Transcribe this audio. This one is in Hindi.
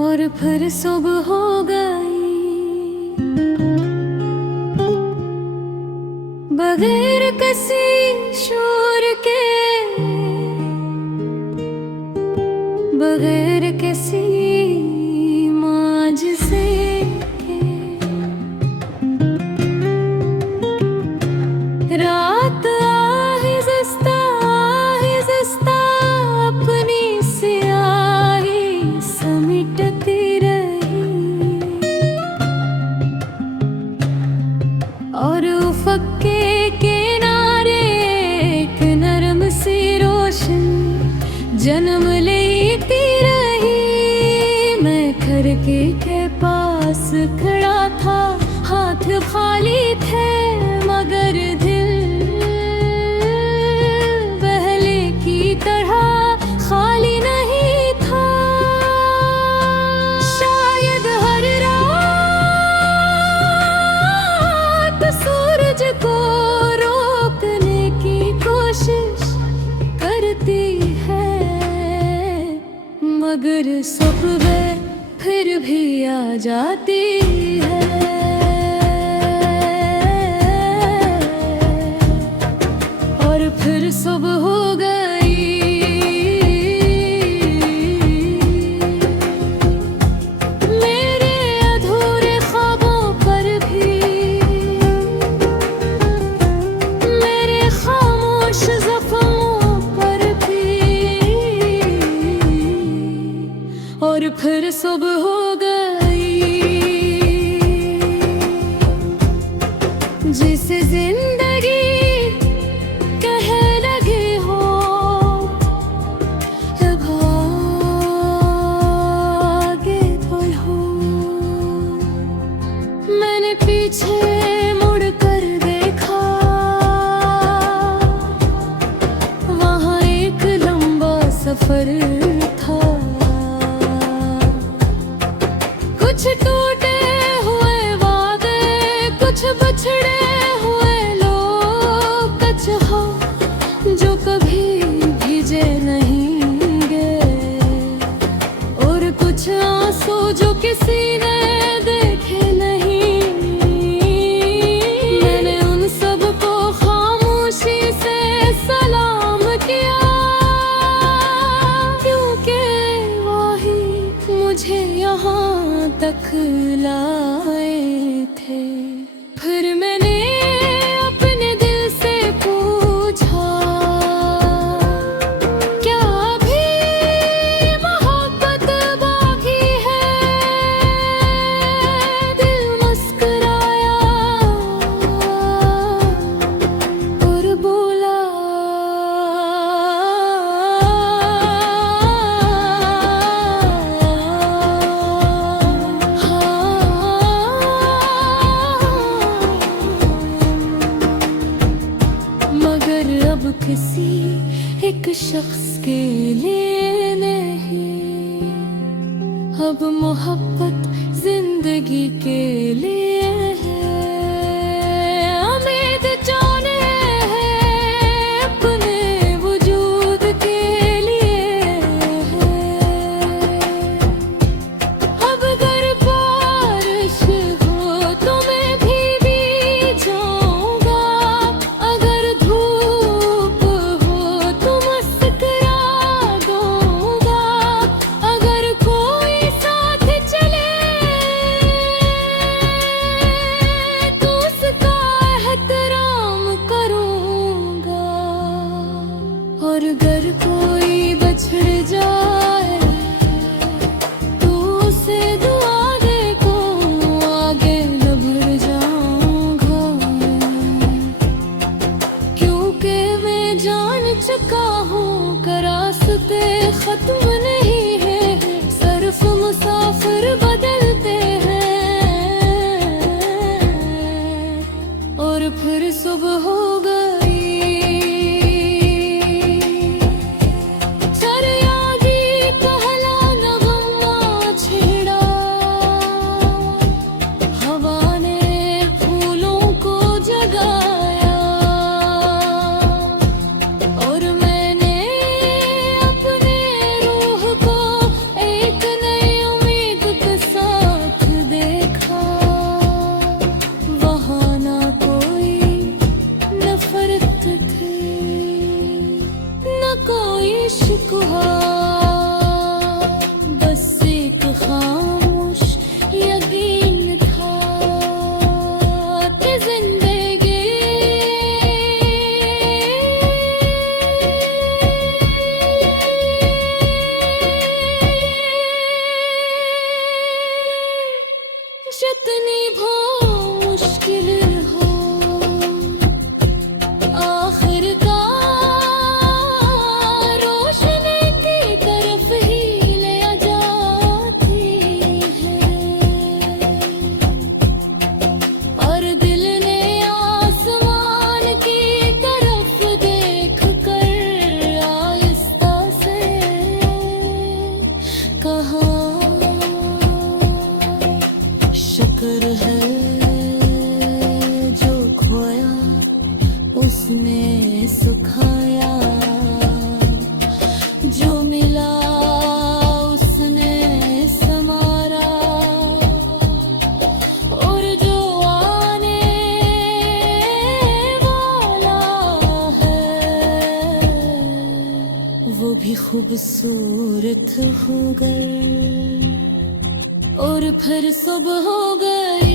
और फिर सुबह हो गई बगैर किसी शोर के, बगैर किसी मुआजिज़े के। रात आहिस्ता आहिस्ता अपनी स्याही समेटती रही और उफ़क़ के किनारे एक नरम सी रोशनी जन्म लेती रही। मैं खिड़की के पास खड़ा था, हाथ खाली थे मगर दिल पहले की तरह खाली नहीं था। शायद हर रात सूरज को रोकने की कोशिश करती है, मगर सुबह फिर भी आ जाती है। और फिर सुबह हो गई मेरे अधूरे ख्वाबों पर भी, मेरे खामोश ज़ख्मों पर भी। और फिर सुबह हो गई जिसे जिंदगी कहे लगे हो अब आगे बढ़ो। मैंने पीछे मुड़ कर देखा, वहाँ एक लंबा सफर था। कुछ टूटे हुए वादे, कुछ बिछड़े हुए लोग, कचहा जो कभी भीजे नहीं गए, और कुछ आंसू जो किसी ने देखे नहीं। मैंने उन सब को खामोशी से सलाम किया, क्योंकि वही मुझे यहाँ तक लाए थे। फिर मैंने अपने दिल से पूछा, क्या अभी मोहब्बत बाकी है? दिल मुस्कुराया और बोला, मगर अब किसी एक शख्स के लिए नहीं, अब मोहब्बत जिंदगी के लिए है। उम्मीद जाने है अपने वजूद के लिए है। अब अगर बारिश हो तो मैं भीगी जाऊंगा, अगर धूप हो तो मुस्कुरा दूंगा। जितनी वो मुश्किल हो आखिरकार रोशनी की तरफ ही ले जाती है। और दिल ने आसमान की तरफ देख कर आहिस्ता से कहा, शुक्र है जो खोया उसने सुखाया, जो मिला उसने संवारा, और जो आने वाला है वो भी खूबसूरत हो गए। और फिर सुबह हो गई।